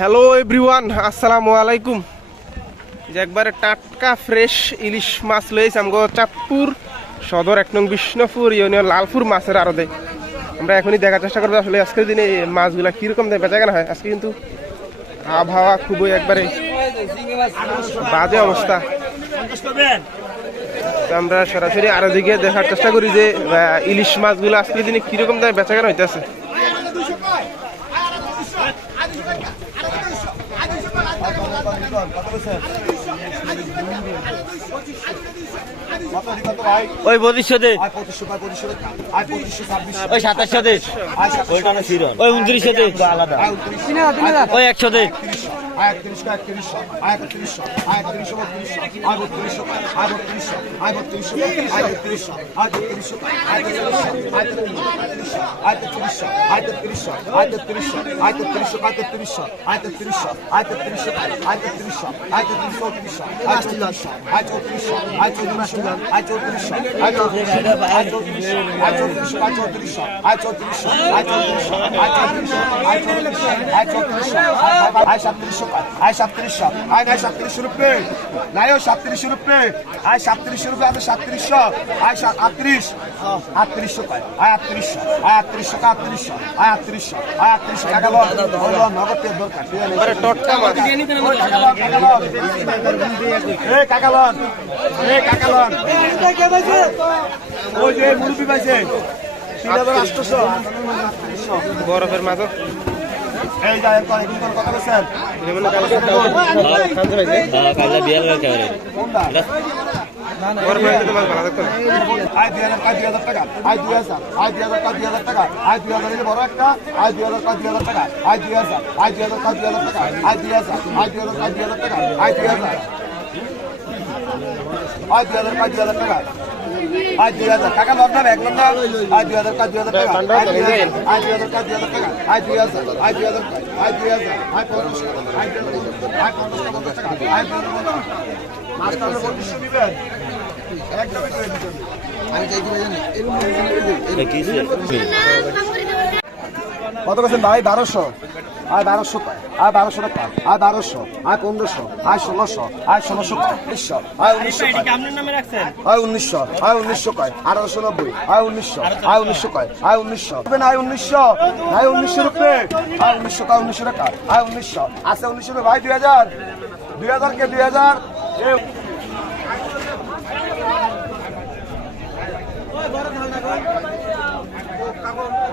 Hello everyone আসসালামু আলাইকুম যে একবারে টাটকা ফ্রেশ ইলিশ মাছ লইছি আমগো চাঁদপুর সদর এক নং বিষ্ণুপুর ইউনিয়ন লালপুর মাছের আড়তে। আমরা এখনই দেখার চেষ্টা করব আসলে আজকের দিনে মাছগুলা কীরকম দেয়, বেচা কেনা হয়। আজকে কিন্তু আবহাওয়া খুবই একবারে বাজে অবস্থা। আমরা সরাসরি আরও দিকে দেখার চেষ্টা করি যে ইলিশ মাছগুলো আজকের দিনে কীরকম দামে বেচা কেনা হইতেছে। ওই ভবিষ্যতে ওই সাতাশশোতে। ওই আলাদা ওই একশোতে আয় আয় সাতত্রিশশো। আয় নাই সাতত্রিশশো রুপে। নাই সাতত্রিশশো রুপে। আয় সাতত্রিশশো রুপে আছে সাতত্রিশশো। আয় আটত্রিশ। আটত্রিশশো আয় আটত্রিশশো। আয় আটত্রিশশো আটত্রিশশো? আয় আটত্রিশশো। আয় আটত্রিশশো টাকা লন বললাম নগদ তেল দরকার। কাকা লন, লন। Loan, loan. ওই যে মুরব্বি পাইছে। বরফের মাছ এই যা এরপর এগুলো কথা বলছেন কাজা কিন্তু মাছ ভালো দেখতে না। আয় দুই হাজার কাজ দুই হাজার টাকা আয় দুই হাজার আয় দুই হাজার কাজ দুই হাজার টাকা আয় দুই হাজার বড় একটা দুই হাজার কাজ হাজার টাকা টাকা টাকা আয় দুই হাজার আয় দুই হাজার হাজার টাকা দুই হাজার টাকা এক দুই হাজার দুই হাজার টাকা। দুই দুই দুই টাকা। দুই দুই দুই পঞ্চাশ পঞ্চাশ টাকা দিবেন। কত পেয়েছেন ভাই? বারোশো। আয় বারোশো পায় আয় বারোশো টাকা আয় বারোশো আয় পনেরোশো আয় ষোলোশো আয় ষোলোশো উনিশশো আয় উনিশশো আয় উনিশশো আয় উনিশশো কয় আঠারোশো নব্বই আয় উনিশশো আয় উনিশশো কয় আয় উনিশশো আয় উনিশশো আয় উনিশশো রুপে আয় উনিশশো কয় উনিশশো টাকা আয় উনিশশো আছে উনিশশো রুপে ভাই দুই হাজার দুই হাজার কে দুই হাজার?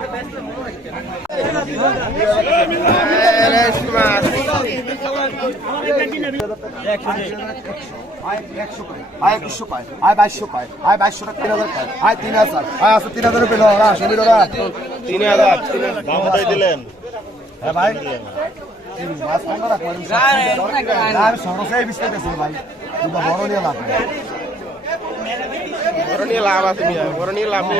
ফ্রেশ মাছ আয় একশো পায় আয় বাইশশো পায় আয় বাইশশো টাকা তিন হাজার পায় আয় তিন হাজার আয় আছে তিন হাজার না সুবিধা তিন হাজার তিন হাজার দিলেন হ্যাঁ ভাই সরসেই বিস্তার ভাই বড় নিয়ে লাভ বড় নিয়ে লাভ আছে বড় নিয়ে লাভ নেই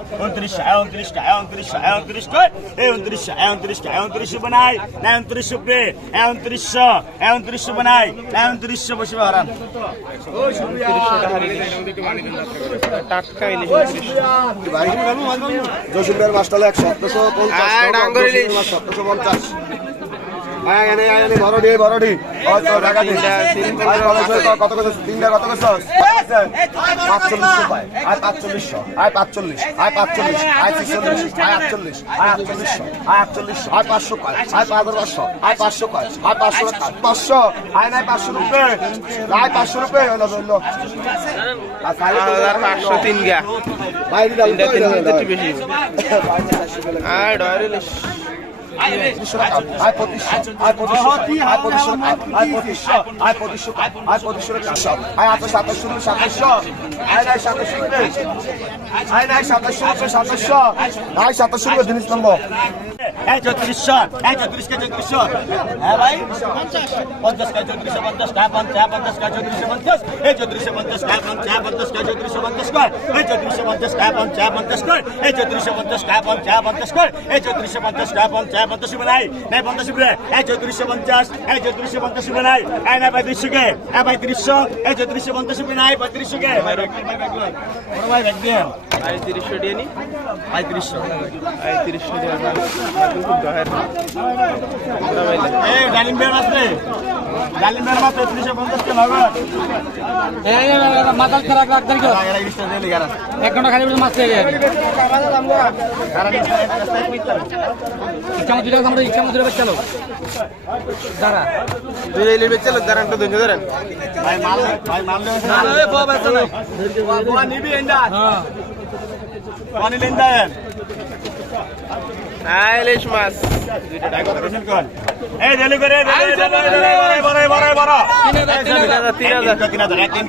এ সাতাশশো করে আছে এই উনত্রিশ উনত্রিশ উনত্রিশ বানাই না উনত্রিশশো পে এ উনত্রিশশো বানাই না উনত্রিশশো বসে হারান তিরিশশো টাকা ইলিশ টাটকা ইলিশ। জসিমের মাছটা হলো একশো পঞ্চাশ। সতেরোশো পঞ্চাশ কত কত তিনটা কত কত পাঁচচল্লিশশো পায় আয় পাঁচচল্লিশশো আয় পাঁচচল্লিশ আয় পাঁচচল্লিশ আয় ছিচল্লিশ আয় আটচল্লিশ আয় আটচল্লিশশো আয় আটচল্লিশশো আয় পাঁচশো পায় আয় পাঁচ পাঁচশো আয় পাঁচশো পায় আয় পাঁচশো পাঁচশো আয় নাই পাঁচশো রুপে আয় পাঁচশো রুপে হলো হলো পাঁচশো তিন গা বাইরে বেশি আর ডয়ের তিরিশশো টাকা। আয় পঁচিশশো আয় পঁচিশশো আয় পঁচিশশো আয় পঁচিশশো আয় পঁচিশশো আয় পঁচিশশো টাকা। আয় আঠাশশো রুপে সাতাশশো আয় নাই সাতাশশো আয় নাই সাতাশশো সাতাশশো আয় সাতাশশো রুপে জিনিস নম্বর চৌত্রিশশো এই চৌত্রিশ কে চৌত্রিশশো। হ্যাঁ ভাই? পঞ্চাশ কে চৌত্রিশশো পঞ্চাশ কে পঞ্চাশ পঞ্চাশ কে চৌত্রিশশো পঞ্চাশ। এই চৌত্রিশশো পঞ্চাশ কে পঞ্চাশ পঞ্চাশ কে চৌত্রিশশো পঞ্চাশ কর। এই চৌত্রিশশো পঞ্চাশ কে পঞ্চাশ পঞ্চাশ কর। এই চৌত্রিশশো পঞ্চাশ কে পঞ্চাশ পঞ্চাশ কর। এই চৌত্রিশশো পঞ্চাশ কে পঞ্চাশ পঞ্চাশ নাই নাই পঞ্চাশ শুভে এই চৌত্রিশশো পঞ্চাশ এই চৌত্রিশশো পঞ্চাশ শুভে নাই। এই নাই পঁয়ত্রিশশো কে এই পঁয়ত্রিশশো এই চৌত্রিশশো পঞ্চাশ শুভে নাই পঁয়ত্রিশশো কে ভাই ব্যাগ দিয়ে আই তিরিশশো দিয়ে নি? পঁয়ত্রিশশো। আই দিয়ে ডালিম মাতাল খেলা রাখ দেখো এরা ইস্টা দিলে গারা এক ঘণ্টা খালি মাছ পেয়ে যাবে ইচ্ছা মতো আমরা ইচ্ছা মতো চলো দাঁড়া। দুই লিবে চলো দাঁড়ান তো ধরে ধরেন। ভাই মাল ভাই মাল নিবি হ্যাঁ। পানি লেন্দায়েন আই ইলিশ মাছ দুইটা কোন এই ডেলি করে বড় বড় বড় তিন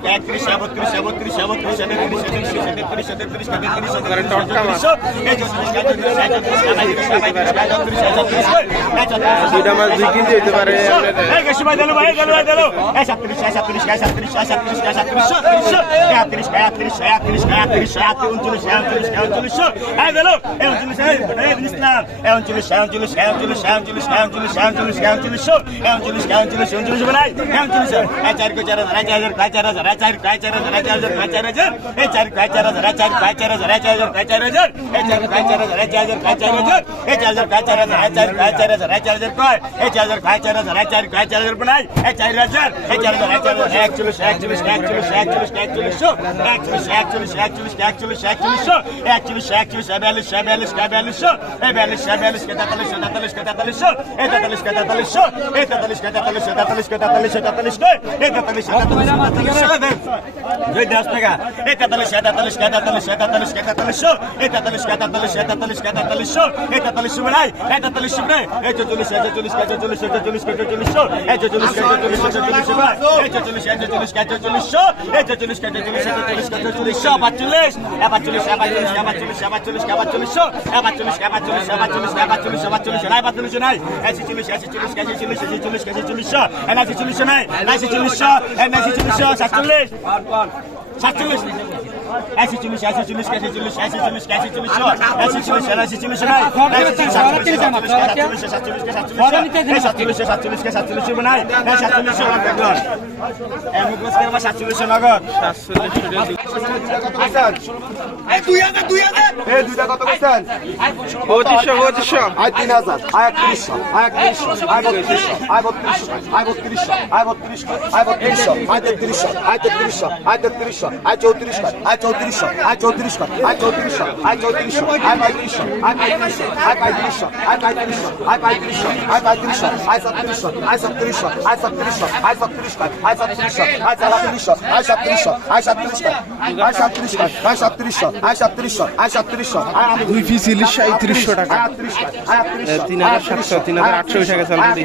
হাজার তিন হাজার তিন হাজার তিন একত্রিশ সাবত্রিশ সাবত্রিশ সাবত্রিশ সাতত্রিশ সাতত্রিশ সাতত্রিশ সাতত্রিশ সাতত্রিশ করে টটকা মাছ। দুইটা মাছ দুই কেজি হইতে পারে আপনার দুই দশ টাকা এই তেতাল্লিশ তেতাল্লিশ তেতাল্লিশ তেতাল্লিশ তেতাল্লিশশো এই তেতাল্লিশ তেতাল্লিশ তেতাল্লিশ তেতাল্লিশশো এই তেতাল্লিশ শুনে এই তেতাল্লিশ শুনে এই চল্লিশ এই চল্লিশ এই চল্লিশ এই চল্লিশ এই চল্লিশশো এই চল্লিশ এই চল্লিশ এই চল্লিশ এই চল্লিশ এই চল্লিশ এই চল্লিশশো এই চল্লিশ এই চল্লিশ আবার চল্লিশ এই চল্লিশশো চল্লিশ চল্লিশ পাঁচচল্লিশ চল্লিশ পাঁচচল্লিশ চল্লিশ নাই নাই এসি চল্লিশ এসি চল্লিশ এসি চল্লিশ এসি চল্লিশ এসি চল্লিশশো চল্লিশ চল্লিশ নাই এনআসি চল্লিশশো সাতচল্লিশ সাতচল্লিশ এসি চল্লিশ এসি চল্লিশ এসি চল্লিশ এসি চল্লিশ এসি চল্লিশ এসি চল্লিশ এসি চল্লিশ নাই সাতচল্লিশ সাতচল্লিশ সাতচল্লিশ সাতচল্লিশ সাতচল্লিশ নাই সাতচল্লিশ সাতচল্লিশ নগদ এই দুইটা কত কইছেন পঁচিশশো পঁচিশশো আয় তিন হাজার আয় একত্রিশশো আয় একত্রিশশো আয় বত্রিশশো আয় বত্রিশশো আয় বত্রিশশো আয় বত্রিশশো আয় বত্রিশশো আয় তেত্রিশশো আয় তেত্রিশশো আয় তেত্রিশশো আয় চৌত্রিশশো আয় চৌত্রিশশো আয় চৌত্রিশশো আয় চৌত্রিশশো আয় চৌত্রিশশো আয় পঁয়ত্রিশশো আয় পঁয়ত্রিশশো আয় পঁয়ত্রিশশো আয় পঁয়ত্রিশশো আয় পঁয়ত্রিশশো আয় পঁয়ত্রিশশো আয় সত্রিশশো আয় সত্রিশশো আয় সত্রিশশো আয় সত্রিশশো আয় সত্রিশশো আয় সাতত্রিশশো আয় সাতত্রিশশো আয় সাতত্রিশশো আয় সাতত্রিশশো আয় সাতত্রিশশো আয় সাতত্রিশশো আয় সাতত্রিশশো আয় দুই পিস ইলিশ সাঁত্রিশশো টাকা তিন হাজার সাতশো তিন হাজার আটশো উঠে গেছে অলরেডি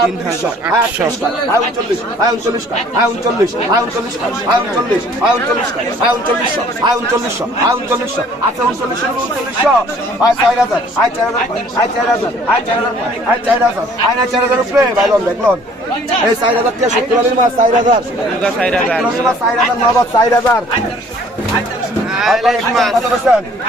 তিন হাজার আটশো এই চার হাজার টিয়া সত্তর আলীর মাছ চার হাজার দুগা চার হাজার চার হাজার নগদ চার হাজার আই ইলিশ মাছ কত বলছেন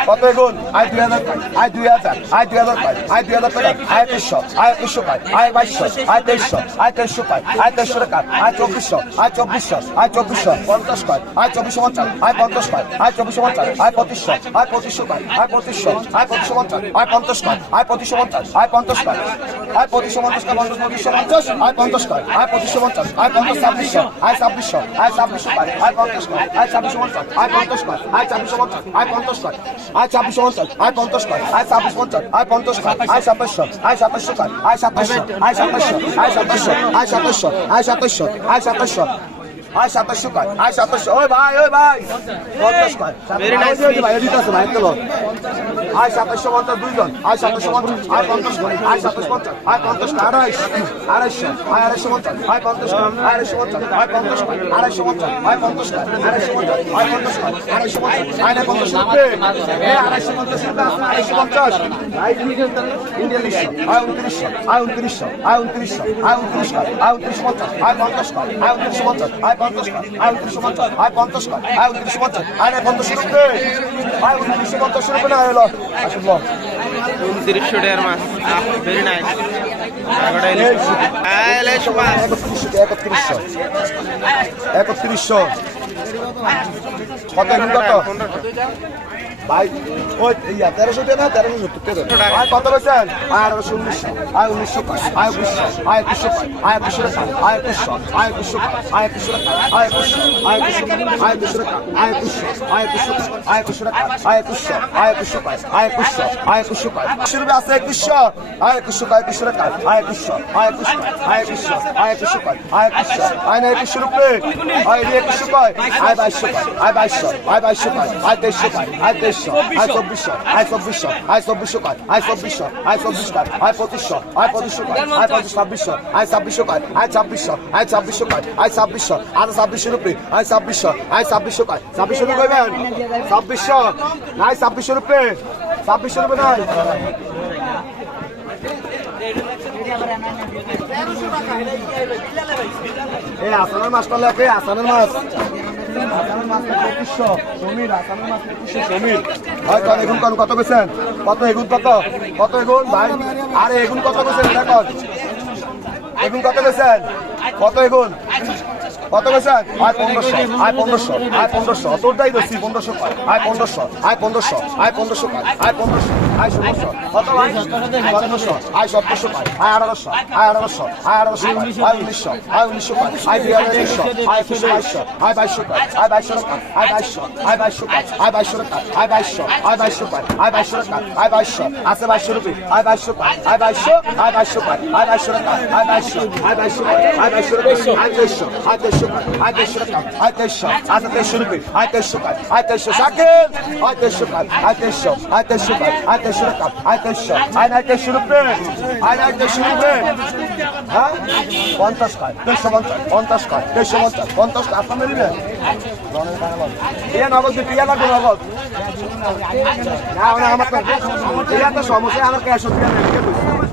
কত এগুন আয় দুই হাজার আয় দুই হাজার আয় দুই হাজার পাই আয় দুই হাজার টাকা আয় তেইশশো আয় একুশশো পাই আয় বাইশশো আয় তেইশশো আয় তেইশশো পাই আয় তেইশশো টাকা আয় চব্বিশশো আয় চব্বিশশো আয় চব্বিশশো পঞ্চাশ পাই আয় চব্বিশশো পঞ্চাশ আয় পঞ্চাশ পাই আয় চব্বিশশো পঞ্চাশ আয় পঁচিশশো আয় পঁচিশশো পাই আয় পঁচিশশো আয় পঁচিশশো পঞ্চাশ আয় পঞ্চাশ পাই আয় পঁচিশশো পঞ্চাশ আয় পঞ্চাশ পাই আয় পঁচিশশো পঞ্চাশ পঞ্চাশ পঁচিশশো পঞ্চাশ আয় পঞ্চাশ পাই আয় পঁচিশশো পঞ্চাশ আয় পঞ্চাশ ছাব্বিশশো আয় ছাব্বিশশো আয় ছাব্বিশশো পাই আয় পঞ্চাশ পাই আয় ছাব্বিশশো পঞ্চাশ আয় পঞ্চাশ পাই আয় ছাব্বিশশো পঞ্চাশ আয় পঞ্চাশ পাই আয় ছাব্বিশশো পঞ্চাশ আয় পঞ্চাশ পাই আয় ছাব্বিশ পঞ্চাশ আয় পঞ্চাশ পাই আয় সাতাশশো আয় সাতাশশো পাই আয় সাতাশশো আয় সাতাশশো আয় সাতাশশো আয় সাতাশশো আয় সাতাশশো আয় সাতাশশো আয় সাতাশশো কয় আয় সাতাশশো ওই ভাই ওই ভাই। পঞ্চাশ কয়। ভাই এদিকে আছে ভাই লোক আয় সাতাশশো পঞ্চাশ দুইজন। আয় সাতাশশো পঞ্চাশ আয় পঞ্চাশ কয়। আয় সাতাশ পঞ্চাশ আয় পঞ্চাশ কয়। আড়াইশো আড়াইশো আয় আড়াইশো পঞ্চাশ আয় পঞ্চাশ কয়। আড়াইশো পঞ্চাশ আয় পঞ্চাশ কয়। আড়াইশো পঞ্চাশ আয় পঞ্চাশ কয়। আড়াইশো পঞ্চাশ আয় পঞ্চাশ কয়। আড়াইশো পঞ্চাশ না পঞ্চাশ। রুপে আড়াইশো পঞ্চাশ রুপে আড়াইশো পঞ্চাশ। আয় উনত্রিশশো আয় উনত্রিশশো আয় উনত্রিশশো আয় উনত্রিশশো আয় উনত্রিশ কয় উনত্রিশ পঞ্চাশ আয় পঞ্চাশ কয় আয় উনত্রিশ পঞ্চাশ আয় পঞ্চাশ আয় উনত্রিশ পঞ্চাশ। আয় পঞ্চাশ আয় উনত্রিশ পঞ্চাশ। আয় না পঞ্চাশ রুপে আয় উনত্রিশশো পঞ্চাশ রুপে না এলো আসুন উনত্রিশশো টাকার মাছ। ভেরি নাইস একত্রিশশো একত্রিশশো। একত্রিশশো। কত কত? ভাই ওই ইয়া তেরোশো টাকা না তেরোশো সত্তর টাকা আর কত বেছেন আয় আঠারোশো উনিশশো আয় উনিশশো পাঁচ আয় উনিশশো আয় একুশশো পাঁচ আয় একুশশো টাকা আয় একুশশো আয় একুশশো পাঁচ আয় একুশশো টাকা আয় একুশশো আয় একুশশো আয় একুশশো টাকা আয় একুশশো আয় একুশশো আয় একুশশো টাকা আয় একুশশো আয় একুশশো আয় একুশশো আয় একুশশো পাঁচ একশো রুপয়ে আছে একুশশো আয় একুশশো আয় একুশশো টাকা আয় একুশশো আয় একুশশো আয় একুশশো আয় একুশশো পাঁচ আয় একুশশো আয় না একুশশো রুপয়ে আয় এটি একুশশো কয় আয় বাইশশো পাঁচ আয় বাইশশো আয় বাইশশো পাঁচ আয় তেইশশো পাঁচ আয় তেইশশো আয় চব্বিশশো আয় চব্বিশশো আয় চব্বিশশো পাঁচ আয় চব্বিশশো আয় চব্বিশ পাঁচ আয় পঁচিশশো আয় পঁচিশশো পাঁচ আয় পঁচিশ ছাব্বিশশো আয় ছাব্বিশশো পাঁচ আয় ছাব্বিশশো আয় ছাব্বিশশো পাঁচ আয় ছাব্বিশশো আর ছাব্বিশশো রুপয়ে আয় ছাব্বিশশো আয় ছাব্বিশশো পাঁচ ছাব্বিশশো রুপয়ে কইবেন ছাব্বিশশো আয় ছাব্বিশশো রুপয়ে ছাব্বিশশো রুপয়ে নাই এই আসানের মাছটা লেখে আসানের মাছ কত কত বেছেন কত এগুন কত কত এগুন ভাই আরে এগুন কত বেছেন এখন এগুন কত বেছেন কত এগুন কত বেছেন আয় পনেরোশো আয় পনেরোশো আয় পনেরোশো তোরটাই দোষী পনেরোশো পায় আয় পনেরোশো আয় পনেরোশো আয় পনেরোশো পায় আয় পনেরোশো আয় ষোলোশো কত ভাই সতেরোশো আয় সতেরোশো পায় আয় আঠারোশো আয় আঠারোশো আয় আঠারোশো আয় উনিশশো আয় উনিশশো পায় আয় দুই হাজার উনিশশো আয় একুশশো বাইশশো আয় বাইশশো পায় আয় বাইশশো টাকা আয় বাইশশো আয় বাইশশো পায় আয় বাইশশো টাকা আয় বাইশশো আয় বাইশশো পায় আয় বাইশশো টাকা আয় বাইশশো আছে বাইশশো রুপি আয় বাইশশো পায় আয় বাইশশো আয় বাইশশো পায় আয় বাইশশো টাকা আয় বাইশশো আয় বাইশশো পায় আয় বাইশশো টাকা আয় Ai teu chão, ai teu chão, ai teu chão, ai teu chão, ai teu chão, saque, ai teu chão, ai teu chão, ai teu chão, ai teu chão, ai teu chão, ai não teu chão, ai não teu chão, হ্যাঁ পঞ্চাশ কাজ দেড়শো পঞ্চাশ পঞ্চাশ কাজ দেড়শো পঞ্চাশ পঞ্চাশ কাজ আপনার দিলে নগদ পিয়া লাগবে নগদ না আমার সমস্যা আমার ক্যাশ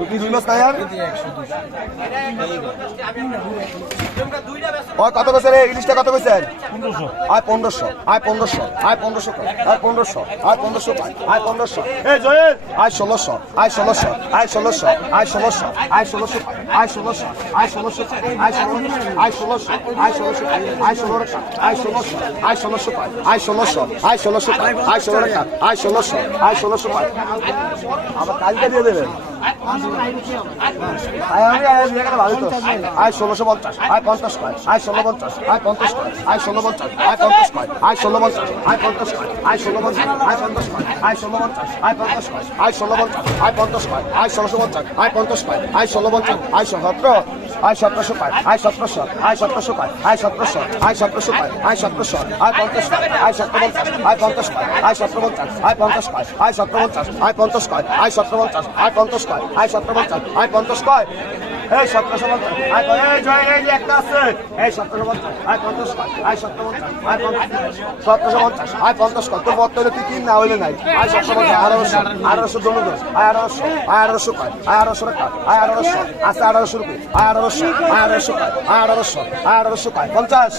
কি দুই মাস নাই আর ওই কত ইলিশটা কত বছর আয় পনেরোশো আয় পনেরোশো আয় পনেরোশো আয় পনেরোশো আয় পনেরোশো আয় পনেরোশো এই জয়েল আয় ষোলোশো আয় ষোলোশো আয় ষোলোশো আয় ষোলোশো আয় ষোলোশো আয় ষোলোশো আয় ষোলোশো আয় ষোলোশো আয় ষোলোশো আয় ষোলোশো আয় ষোলো আয় ষোলোশো আয় ষোলোশো আয় ষোলোশো আয় ষোলোশো আয় ষোলো টাকা আয় ষোলোশো আয় ষোলোশো আবার কালকে দিয়ে দেবেন আয় ষোলোশো পঞ্চাশ আয় পঞ্চাশ কয় আয় ষোলো পঞ্চাশ আয় পঞ্চাশ কয় আয় ষোলো পঞ্চাশ আয় পঞ্চাশ কয় আয় ষোলো পঞ্চাশ আয় পঞ্চাশ কয় আয় ষোলো পঞ্চাশ আয় পঞ্চাশ কয় আয় ষোলো পঞ্চাশ আয় পঞ্চাশ কয় আয় ষোলো পঞ্চাশ আয় পঞ্চাশ কয় আয় ষোলোশো পঞ্চাশ আয় পঞ্চাশ কয় আয় ষোলো পঞ্চাশ আয় সতেরো আয় সতেরোশো পায়, আয় সতেরোশো আয় সতেরোশো পায়, আয় সতেরোশো আয় সতেরোশো পায়, আয় সতেরোশো আয় পঞ্চাশ পায়, আয় সতেরো পঞ্চাশ আয় পঞ্চাশ পায়, আয় সতেরো পঞ্চাশ আয় পঞ্চাশ পায়, আয় সতেরো পঞ্চাশ আয় পঞ্চাশ পায়, আয় সতেরো পঞ্চাশ আয় পঞ্চাশ কয় আয় সতেরো পঞ্চাশ আয় পঞ্চাশ কয় এই সতেরোশো পঞ্চাশ আয় কয় এই জয় এই যে একটা আছে। এই সতেরোশো পঞ্চাশ আয় পঞ্চাশ কয় আয় সতেরো পঞ্চাশ আয় পঞ্চাশ সতেরোশো পঞ্চাশ আয় পঞ্চাশ কয় তোর বর্তমানে তুই কিন না হইলে নাই। আয় সতেরো পঞ্চাশ আঠারোশো আঠারোশো দোনো দোষ আয় আঠারোশো আয় আঠারোশো কয় আয় আঠারোশো টাকা আয় আঠারোশো আছে আঠারোশো রুপি আয় আঠারোশো আয় আঠারোশো কয় আয় আঠারোশো আয় আঠারোশো কয় পঞ্চাশ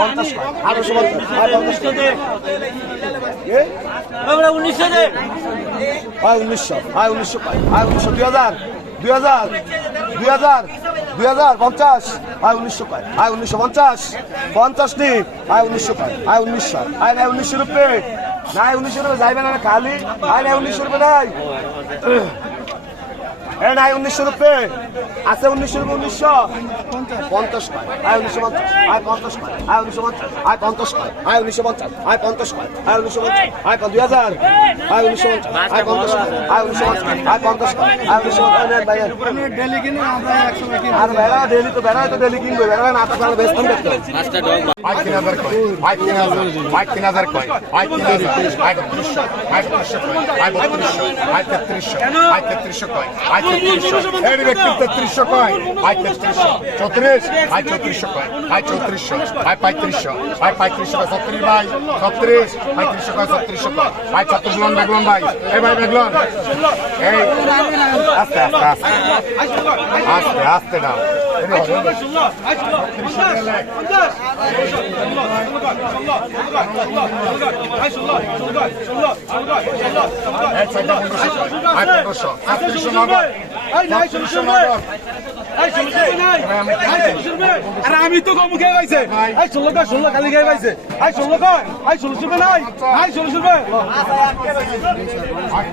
পঞ্চাশ কয় আঠারোশো পঞ্চাশ আয় পঞ্চাশ? উনিশশো আয় উনিশশো আয় উনিশশো পাই আয় উনিশশো দুই হাজার দুই হাজার। দুই হাজার দুই হাজার, পঞ্চাশ। আয় উনিশশো কয়। আয় উনিশশো পঞ্চাশ। পঞ্চাশ নি। আয় উনিশশো কয়। আয় উনিশশো। আয় নাই উনিশশো রুপে। নাই উনিশশো রুপে, যাইবে না খালি। আয় নাই উনিশশো রুপে নাই এ নাই উনিশশো রুপে। আছে উনিশশো রুপে উনিশশো। পঞ্চাশ কয়। আয় উনিশশো পঞ্চাশ আয় পঞ্চাশ কয়। আয় উনিশশো পঞ্চাশ আয় পঞ্চাশ কয়। আয় উনিশশো পঞ্চাশ আয় পঞ্চাশ আয় উনিশশো পঞ্চাশ আয় দুই হাজার। আয় উনিশশো পঞ্চাশ আয় পঞ্চাশ আয় উনিশশো পঞ্চাশ আয় পঞ্চাশ কয়। আয় উনিশশো পঞ্চাশ ভাই ডেলি কিনে আর বেড়া ডেলি তো বেড়া তো ডেলি কিনবে। বেড়া না তো বেড়া বেশ দেখতে আয় তিন হাজার কয়। আয় তিন হাজার। আয় তিন হাজার কয়। আয় তিন হাজার। আয় বত্রিশশো। আয় বত্রিশশো। আয় বত্রিশশো। আয় তেত্রিশশো। আয় তেত্রিশশো কয়। আয় তেত্রিশশো এই ব্যক্তি তেত্রিশশো কয় আয় তেত্রিশশো চৌত্রিশ আয় চৌত্রিশশো কয় আয় চৌত্রিশশো আয় পঁয়ত্রিশশো আয় পঁয়ত্রিশশো কয় ছত্রিশ ভাই ছত্রিশ পঁয়ত্রিশশো কয় ছত্রিশশো কয় আয় ছত্রিশ লন বেগলন ভাই এই ভাই বেগলন এই আস্তে আস্তে আস্তে আস্তে আস্তে না সাইডে পনেরোশো আয় পনেরোশো নগদ সাতত্রিশশো নগদ আরে, আমি তো কম খেয়ে পাইছে। আই ষোলো কয় ষোলো খালি খেয়ে পাইছে। আই ষোলো কয় আই ষোলোশো রুপে নাই। আই ষোলোশো রুপে আয়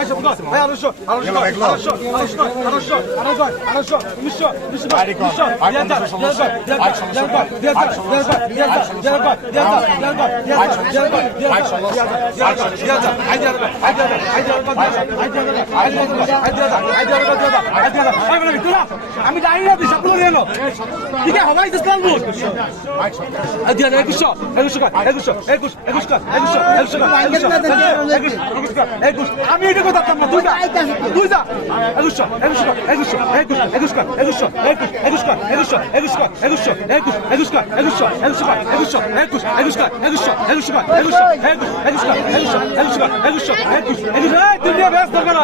আমি জানি না দিস আপনার এলো ঠিক আছে হবাই দিস একুশশো একুশশো একুশশো একুশ একুশ একুশশো একুশশো একুশ একুশ একুশ আমি এটা কথা একুশশো একুশ কর, একুশশো একুশ একুশ কর, একুশশো একুশশো কর, একুশশো একুশ একুশ কর, একুশশো একুশশো কর, একুশশো একুশ একুশ কর, একুশশো একুশ কর, একুশশো একুশ একুশ এই তুই নিয়ে ব্যস্ত কর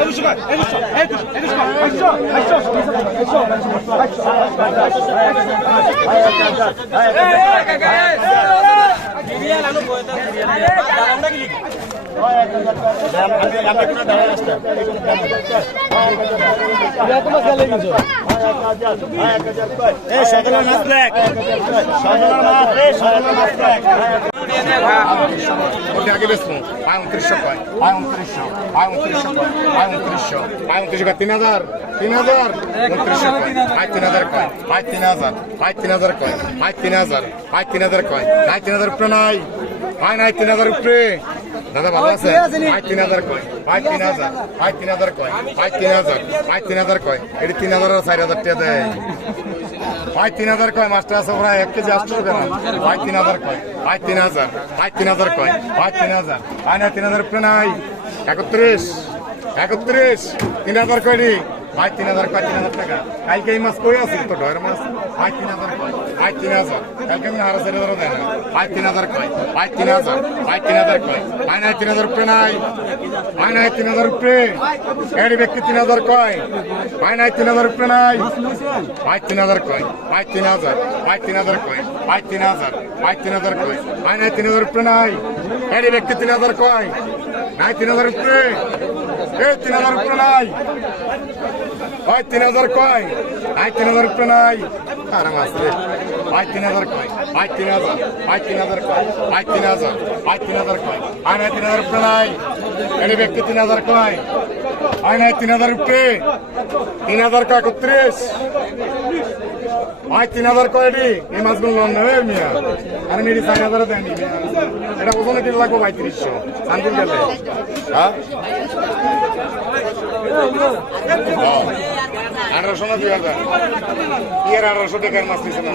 একুশশো কর, একুশশো একুশ একুশ কর, একশো একশো একশো তিন হাজার তিন হাজার উনত্রিশশো পাঁচ তিন হাজার কয় পাঁচ তিন হাজার পাঁচ তিন হাজার কয় পাঁচ তিন হাজার পাঁচ তিন হাজার কয় পাঁচ তিন হাজার উপরে নাই পায় তিন হাজার উপরে দাদা ভালো আছে ভাই তিন হাজার কয় ভাই তিন হাজার ভাই তিন হাজার কয় ভাই তিন হাজার ভাই তিন হাজার কয় এটি তিন হাজার চার হাজার টাকা দেয় ভাই তিন হাজার কয় মাছটা আছে প্রায় এক কেজি আসতে হবে না ভাই তিন হাজার কয় ভাই তিন হাজার ভাই তিন হাজার কয় ভাই তিন হাজার ভাই না তিন হাজার নাই একত্রিশ একত্রিশ তিন হাজার কয়নি আয় তিন হাজার কয় তিন হাজার টাকা? কালকে এই মাছ কই আছে? তো ডয়ের মাছ? আয় তিন হাজার কয়? আয় তিন হাজার। কালকে আমি হারা চারি হাজার দেয় না। আয় তিন হাজার কয়? আয় তিন হাজার। আয় তিন হাজার কয়? আয় নাই তিন হাজার উপরে নাই। আয় নাই তিন হাজার উপরে এডি ব্যক্তি তিন হাজার কয়? আয় নাই তিন হাজার উপরে নাই। আয় তিন হাজার কয়? আয় তিন হাজার। আয় তিন হাজার কয়? আয় তিন হাজার। আয় তিন হাজার কয়? আয় নাই তিন হাজার উপরে নাই। এডি ব্যক্তি তিন হাজার কয়? নাই তিন হাজার উপরে এই তিন হাজার উপরে নাই। ওই তিন হাজার কয় আয় তিন হাজার উপরে নাই আর রে আয় তিন হাজার কয় আয় তিন হাজার আয় তিন হাজার কয় আয় তিন হাজার আয় তিন হাজার কয় আয় নাই তিন হাজার উপরে নাই এডি ব্যক্তি তিন হাজার কয় আয় নাই তিন হাজার উপরে তিন হাজার কয় একত্রিশ আয় তিন হাজার কয়টি এই মাছগুলো লন নেবে মিয়া আর মেরি চার হাজার দেয়নি এটা ওজনে কিলো লাগবো পঁয়ত্রিশশো সানপুর গেলে হ্যাঁ আঠারোশো না দুই হাজার? আর আঠারোশো টাকার মাছ নিছে না